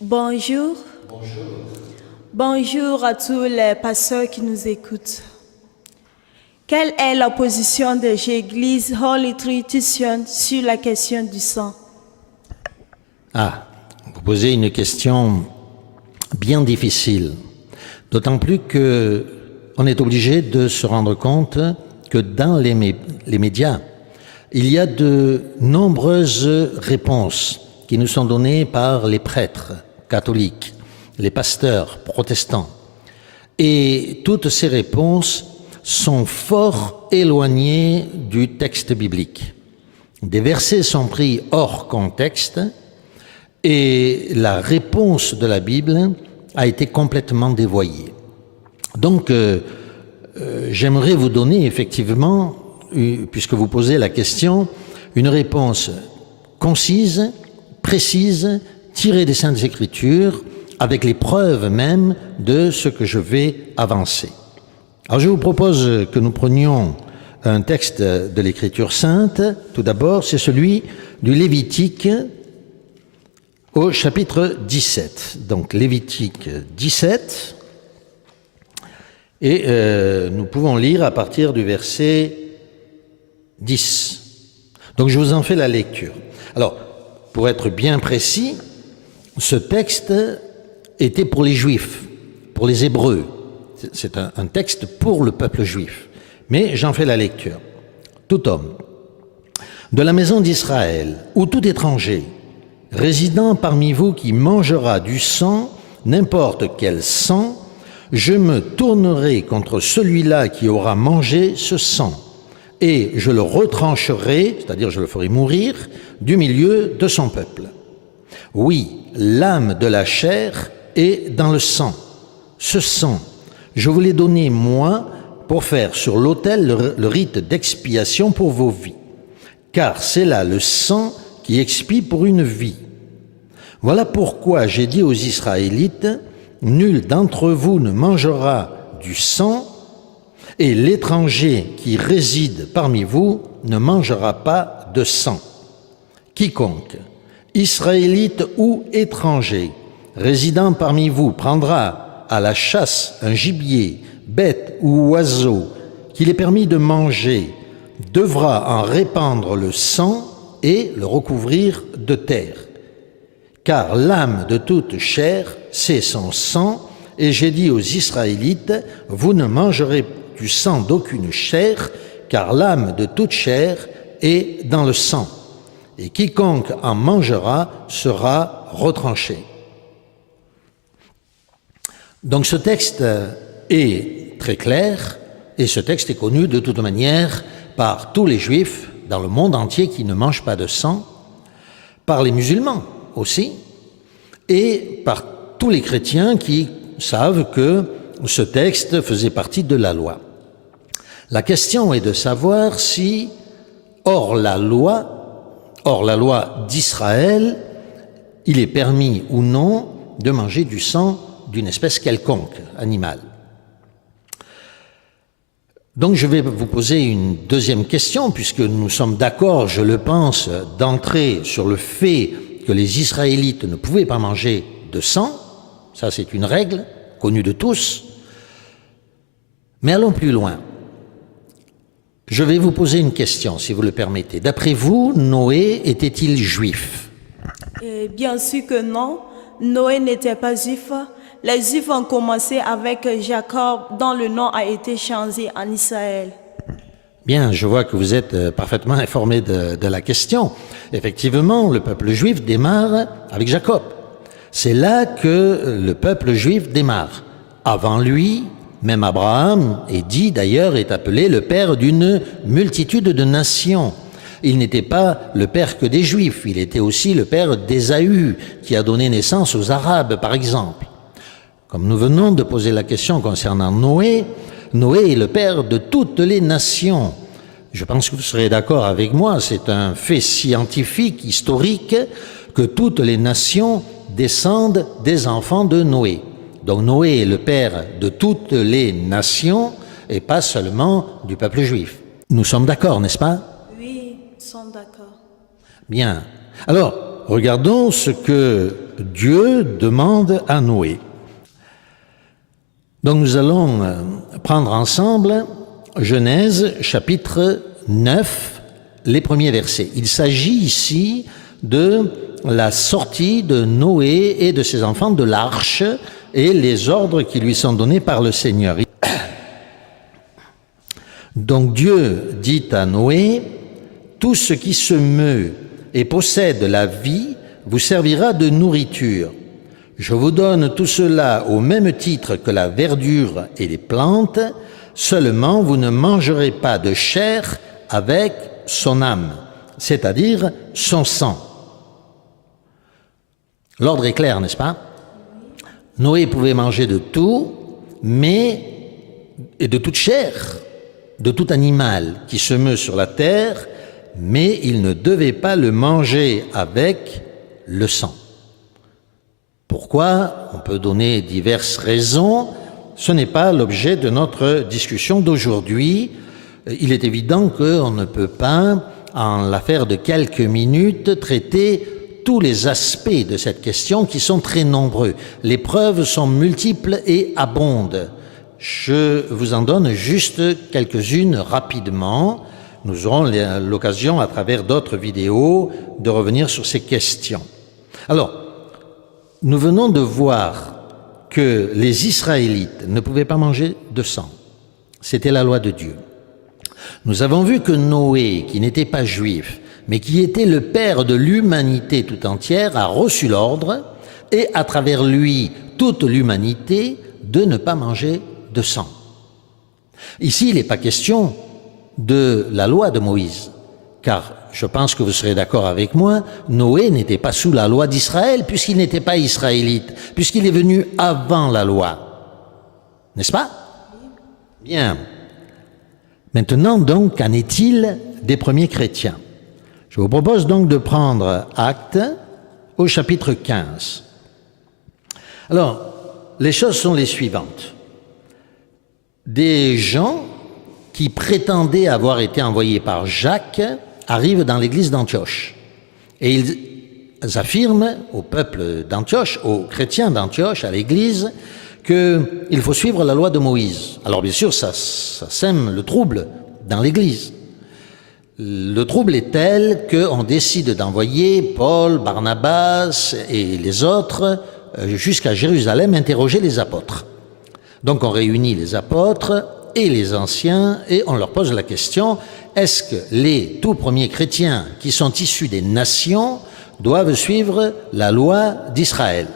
Bonjour. Bonjour à tous les pasteurs qui nous écoutent. Quelle est la position de l'Église Holy Tradition sur la question du sang? Vous posez une question bien difficile, d'autant plus qu'on est obligé de se rendre compte que dans les médias, il y a de nombreuses réponses qui nous sont données par les prêtres catholiques, les pasteurs protestants. Et toutes ces réponses sont fort éloignées du texte biblique. Des versets sont pris hors contexte et la réponse de la Bible a été complètement dévoyée. Donc, j'aimerais vous donner effectivement, puisque vous posez la question, une réponse concise, précise, tirée des Saintes Écritures, avec les preuves même de ce que je vais avancer. Alors je vous propose que nous prenions un texte de l'Écriture sainte. Tout d'abord, c'est celui du Lévitique au chapitre 17. Donc Lévitique 17, et nous pouvons lire à partir du verset 10. Donc je vous en fais la lecture. Alors, pour être bien précis, ce texte était pour les Juifs, pour les Hébreux. C'est un texte pour le peuple juif. Mais j'en fais la lecture. Tout homme de la maison d'Israël ou tout étranger résidant parmi vous qui mangera du sang, n'importe quel sang, je me tournerai contre celui-là qui aura mangé ce sang, et je le retrancherai, c'est-à-dire je le ferai mourir, du milieu de son peuple. Oui, l'âme de la chair est dans le sang. Ce sang, je vous l'ai donné, moi, pour faire sur l'autel le rite d'expiation pour vos vies, car c'est là le sang qui expie pour une vie. Voilà pourquoi j'ai dit aux Israélites, nul d'entre vous ne mangera du sang, et l'étranger qui réside parmi vous ne mangera pas de sang. Quiconque, Israélite ou étranger, résidant parmi vous, prendra à la chasse un gibier, bête ou oiseau qu'il est permis de manger, devra en répandre le sang et le recouvrir de terre. Car l'âme de toute chair, c'est son sang, et j'ai dit aux Israélites, vous ne mangerez du sang d'aucune chair, car l'âme de toute chair est dans le sang, et quiconque en mangera sera retranché. Donc ce texte est très clair, et ce texte est connu de toute manière par tous les Juifs dans le monde entier qui ne mangent pas de sang, par les musulmans aussi, et par tous les chrétiens qui savent que ce texte faisait partie de la loi. La question est de savoir si, hors la loi d'Israël, il est permis ou non de manger du sang d'une espèce quelconque, animale. Donc je vais vous poser une deuxième question, puisque nous sommes d'accord, je le pense, d'entrer sur le fait que les Israélites ne pouvaient pas manger de sang. Ça, c'est une règle connue de tous. Mais allons plus loin. Je vais vous poser une question, si vous le permettez. D'après vous, Noé était-il juif? Bien sûr que non. Noé n'était pas juif. Les Juifs ont commencé avec Jacob, dont le nom a été changé en Israël. Bien, je vois que vous êtes parfaitement informé de la question. Effectivement, le peuple juif démarre avec Jacob. C'est là que le peuple juif démarre. Avant lui, même Abraham est dit d'ailleurs, est appelé le père d'une multitude de nations. Il n'était pas le père que des Juifs, il était aussi le père d'Ésaü, qui a donné naissance aux Arabes, par exemple. Comme nous venons de poser la question concernant Noé, Noé est le père de toutes les nations. Je pense que vous serez d'accord avec moi, c'est un fait scientifique, historique, que toutes les nations descendent des enfants de Noé. Donc Noé est le père de toutes les nations et pas seulement du peuple juif. Nous sommes d'accord, n'est-ce pas? Oui, nous sommes d'accord. Bien. Alors, regardons ce que Dieu demande à Noé. Donc nous allons prendre ensemble Genèse chapitre 9, les premiers versets. Il s'agit ici de la sortie de Noé et de ses enfants de l'arche et les ordres qui lui sont donnés par le Seigneur. Donc Dieu dit à Noé, « Tout ce qui se meut et possède la vie vous servira de nourriture. Je vous donne tout cela au même titre que la verdure et les plantes, seulement vous ne mangerez pas de chair avec son âme, c'est-à-dire son sang. » L'ordre est clair, n'est-ce pas? Noé pouvait manger de tout, et de toute chair, de tout animal qui se meut sur la terre, mais il ne devait pas le manger avec le sang. Pourquoi? On peut donner diverses raisons. Ce n'est pas l'objet de notre discussion d'aujourd'hui. Il est évident qu'on ne peut pas, en l'affaire de quelques minutes, traiter tous les aspects de cette question qui sont très nombreux. Les preuves sont multiples et abondent. Je vous en donne juste quelques-unes rapidement. Nous aurons l'occasion, à travers d'autres vidéos, de revenir sur ces questions. Alors, nous venons de voir que les Israélites ne pouvaient pas manger de sang. C'était la loi de Dieu. Nous avons vu que Noé, qui n'était pas juif, mais qui était le père de l'humanité tout entière, a reçu l'ordre, et à travers lui, toute l'humanité, de ne pas manger de sang. Ici, il n'est pas question de la loi de Moïse, car je pense que vous serez d'accord avec moi, Noé n'était pas sous la loi d'Israël, puisqu'il n'était pas israélite, puisqu'il est venu avant la loi. N'est-ce pas? Bien. Maintenant, donc, qu'en est-il des premiers chrétiens? Je vous propose donc de prendre acte au chapitre 15. Alors, les choses sont les suivantes. Des gens qui prétendaient avoir été envoyés par Jacques arrivent dans l'église d'Antioche. Et ils affirment au peuple d'Antioche, aux chrétiens d'Antioche, à l'église, qu'il faut suivre la loi de Moïse. Alors bien sûr, ça sème le trouble dans l'église. Le trouble est tel qu'on décide d'envoyer Paul, Barnabas et les autres jusqu'à Jérusalem interroger les apôtres. Donc on réunit les apôtres et les anciens et on leur pose la question, est-ce que les tout premiers chrétiens qui sont issus des nations doivent suivre la loi d'Israël?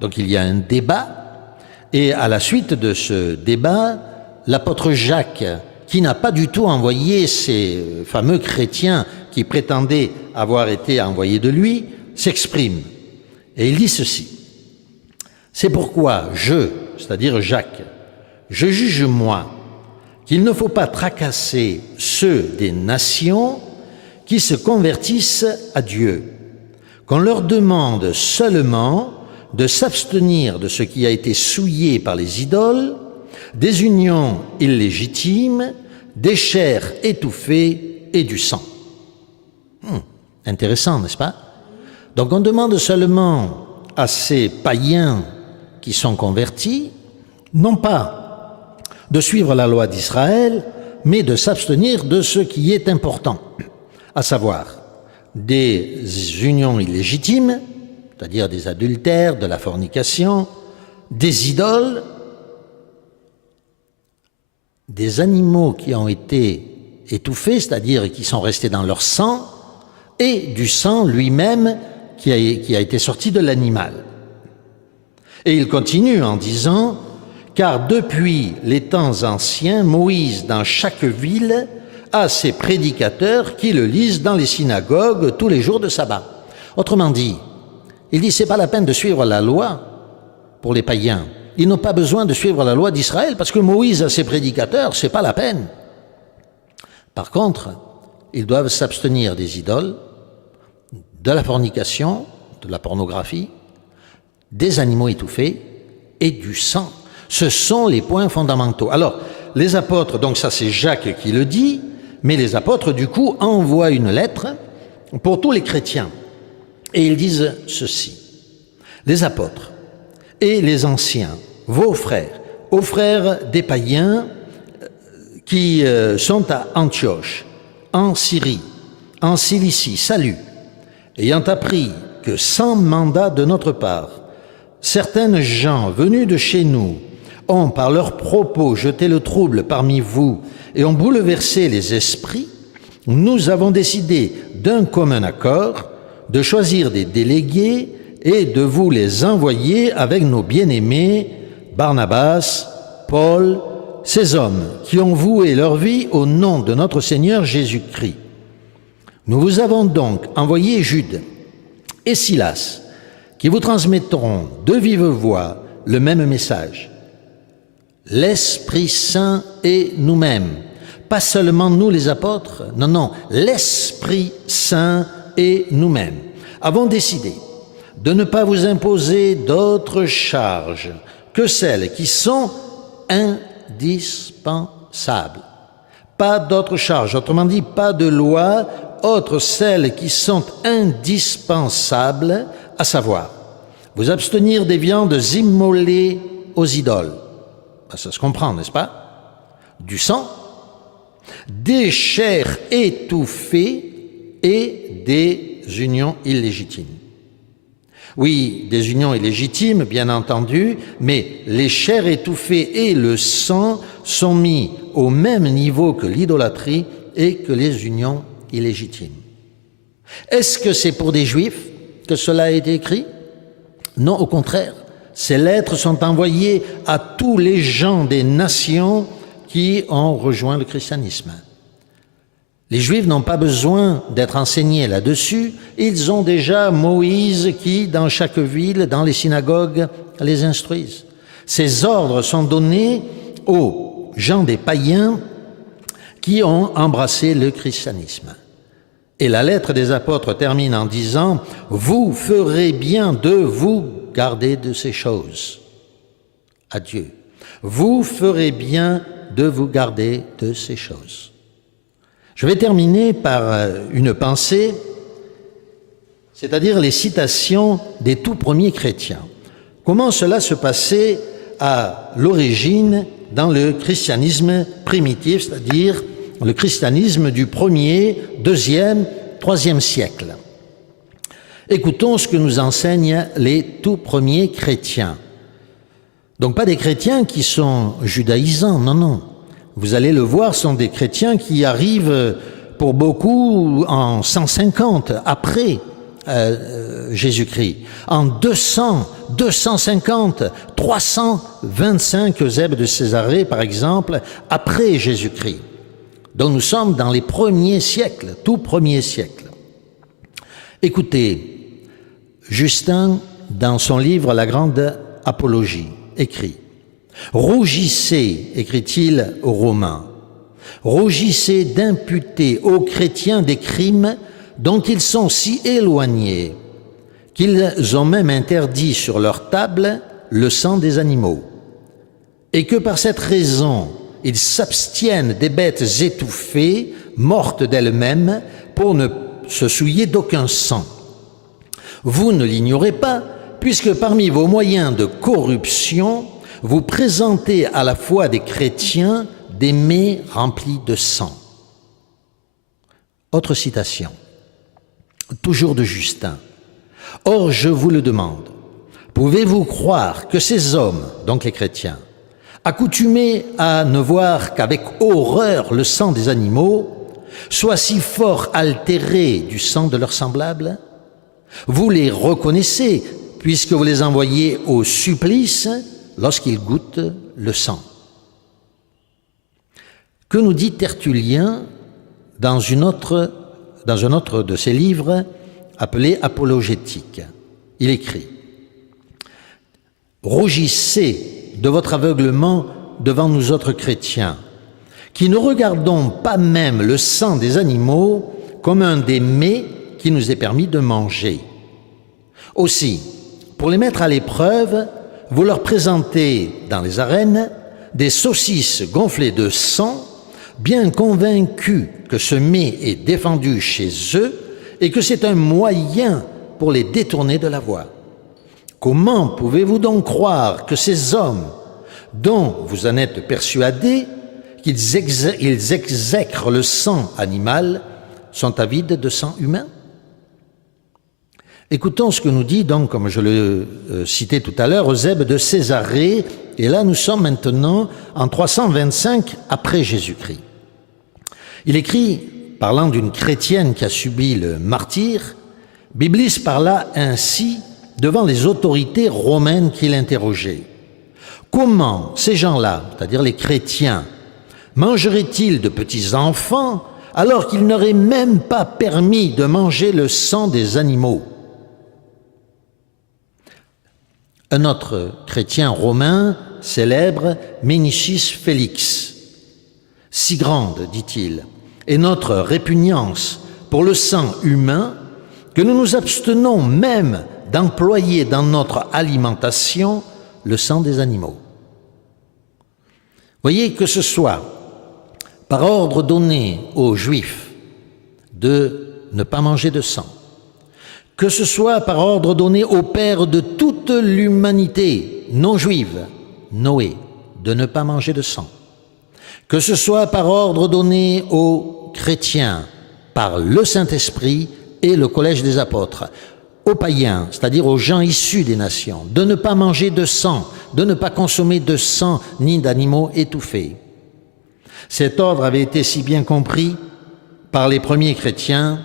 Donc il y a un débat et à la suite de ce débat, l'apôtre Jacques, qui n'a pas du tout envoyé ces fameux chrétiens qui prétendaient avoir été envoyés de lui, s'exprime. Et il dit ceci, « C'est pourquoi c'est-à-dire Jacques, je juge moi qu'il ne faut pas tracasser ceux des nations qui se convertissent à Dieu, qu'on leur demande seulement de s'abstenir de ce qui a été souillé par les idoles, des unions illégitimes, des chairs étouffées et du sang. » Intéressant, n'est-ce pas? Donc on demande seulement à ces païens qui sont convertis, non pas de suivre la loi d'Israël, mais de s'abstenir de ce qui est important, à savoir des unions illégitimes, c'est-à-dire des adultères, de la fornication, des idoles, des animaux qui ont été étouffés, c'est-à-dire qui sont restés dans leur sang, et du sang lui-même qui a été sorti de l'animal. Et il continue en disant, « Car depuis les temps anciens, Moïse, dans chaque ville, a ses prédicateurs qui le lisent dans les synagogues tous les jours de sabbat. » Autrement dit, il dit, c'est pas la peine de suivre la loi pour les païens. Ils n'ont pas besoin de suivre la loi d'Israël parce que Moïse a ses prédicateurs, c'est pas la peine. Par contre, ils doivent s'abstenir des idoles, de la fornication, de la pornographie, des animaux étouffés et du sang. Ce sont les points fondamentaux. Alors, les apôtres, donc ça c'est Jacques qui le dit, mais les apôtres du coup envoient une lettre pour tous les chrétiens. Et ils disent ceci, « Les apôtres et les anciens, vos frères, aux frères des païens qui sont à Antioche, en Syrie, en Cilicie, salut, ayant appris que sans mandat de notre part, certaines gens venus de chez nous ont par leurs propos jeté le trouble parmi vous et ont bouleversé les esprits, nous avons décidé d'un commun accord de choisir des délégués et de vous les envoyer avec nos bien-aimés Barnabas, Paul, ces hommes qui ont voué leur vie au nom de notre Seigneur Jésus-Christ. Nous vous avons donc envoyé Jude et Silas, qui vous transmettront de vive voix le même message. L'Esprit Saint et nous-mêmes, pas seulement nous les apôtres, non, l'Esprit Saint et nous-mêmes, avons décidé de ne pas vous imposer d'autres charges que celles qui sont indispensables. Pas d'autres charges, autrement dit, pas de loi, autres celles qui sont indispensables, à savoir, vous abstenir des viandes immolées aux idoles. Ça se comprend, n'est-ce pas? Du sang, des chairs étouffées et des unions illégitimes. Oui, des unions illégitimes, bien entendu, mais les chairs étouffées et le sang sont mis au même niveau que l'idolâtrie et que les unions illégitimes. Est-ce que c'est pour des Juifs que cela a été écrit? Non, au contraire. Ces lettres sont envoyées à tous les gens des nations qui ont rejoint le christianisme. Les Juifs n'ont pas besoin d'être enseignés là-dessus. Ils ont déjà Moïse qui, dans chaque ville, dans les synagogues, les instruisent. Ces ordres sont donnés aux gens des païens qui ont embrassé le christianisme. Et la lettre des apôtres termine en disant « Vous ferez bien de vous garder de ces choses. » Adieu. Vous ferez bien de vous garder de ces choses. Je vais terminer par une pensée, c'est-à-dire les citations des tout premiers chrétiens. Comment cela se passait à l'origine dans le christianisme primitif, c'est-à-dire le christianisme du 1er, 2e, 3e siècle. Écoutons ce que nous enseignent les tout premiers chrétiens. Donc pas des chrétiens qui sont judaïsants, non. Vous allez le voir, sont des chrétiens qui arrivent pour beaucoup en 150 après Jésus-Christ, en 200, 250, 325 Eusèbe de Césarée, par exemple, après Jésus-Christ. Donc nous sommes dans les premiers siècles, tout premiers siècles. Écoutez, Justin, dans son livre La Grande Apologie, écrit « Rougissez, écrit-il aux Romains, rougissez d'imputer aux chrétiens des crimes dont ils sont si éloignés qu'ils ont même interdit sur leur table le sang des animaux, et que par cette raison, ils s'abstiennent des bêtes étouffées, mortes d'elles-mêmes, pour ne se souiller d'aucun sang. Vous ne l'ignorez pas, puisque parmi vos moyens de corruption, vous présentez à la fois des chrétiens des mets remplis de sang. » Autre citation, toujours de Justin. « Or, je vous le demande, pouvez-vous croire que ces hommes, donc les chrétiens, accoutumés à ne voir qu'avec horreur le sang des animaux, soient si fort altérés du sang de leurs semblables? Vous les reconnaissez, puisque vous les envoyez au supplice lorsqu'ils goûtent le sang. » Que nous dit Tertullien dans un autre de ses livres appelé Apologétique? Il écrit « Rougissez de votre aveuglement devant nous autres chrétiens, qui ne regardons pas même le sang des animaux comme un des mets qui nous est permis de manger. Aussi, pour les mettre à l'épreuve, vous leur présentez dans les arènes des saucisses gonflées de sang, bien convaincus que ce mets est défendu chez eux et que c'est un moyen pour les détourner de la voie. Comment pouvez-vous donc croire que ces hommes, dont vous en êtes persuadés, qu'ils exècrent le sang animal, sont avides de sang humain? Écoutons ce que nous dit donc, comme je le citais tout à l'heure, Eusèbe de Césarée, et là nous sommes maintenant en 325 après Jésus-Christ. Il écrit, parlant d'une chrétienne qui a subi le martyre, Biblis parla ainsi devant les autorités romaines qui l'interrogeaient. Comment ces gens-là, c'est-à-dire les chrétiens, mangeraient-ils de petits enfants alors qu'il n'aurait même pas permis de manger le sang des animaux? Un autre chrétien romain célèbre Ménicis Félix. Si grande, dit-il, est notre répugnance pour le sang humain que nous nous abstenons même d'employer dans notre alimentation le sang des animaux. Voyez, que ce soit par ordre donné aux Juifs de ne pas manger de sang, que ce soit par ordre donné au Père de toute l'humanité non juive, Noé, de ne pas manger de sang, que ce soit par ordre donné aux chrétiens, par le Saint-Esprit et le collège des apôtres, aux païens, c'est-à-dire aux gens issus des nations, de ne pas manger de sang, de ne pas consommer de sang ni d'animaux étouffés. Cet ordre avait été si bien compris par les premiers chrétiens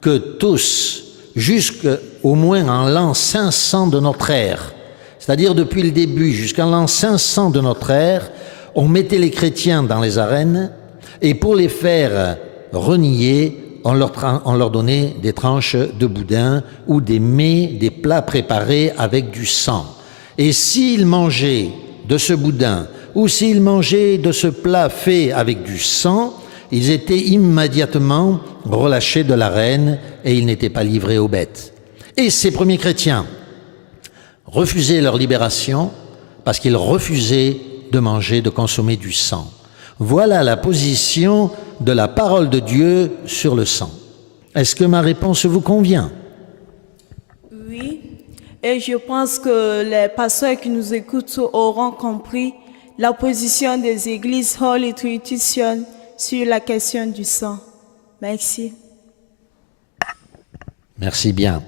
que tous, jusqu'au moins en l'an 500 de notre ère, c'est-à-dire depuis le début jusqu'en l'an 500 de notre ère, on mettait les chrétiens dans les arènes et pour les faire renier, on leur donnait des tranches de boudin ou des mets, des plats préparés avec du sang. Et s'ils mangeaient de ce boudin ou s'ils mangeaient de ce plat fait avec du sang, ils étaient immédiatement relâchés de l'arène et ils n'étaient pas livrés aux bêtes. Et ces premiers chrétiens refusaient leur libération parce qu'ils refusaient de manger, de consommer du sang. Voilà la position de la parole de Dieu sur le sang. Est-ce que ma réponse vous convient? Oui, et je pense que les pasteurs qui nous écoutent auront compris la position des églises Holy Tradition sur la question du sang. Merci. Merci bien.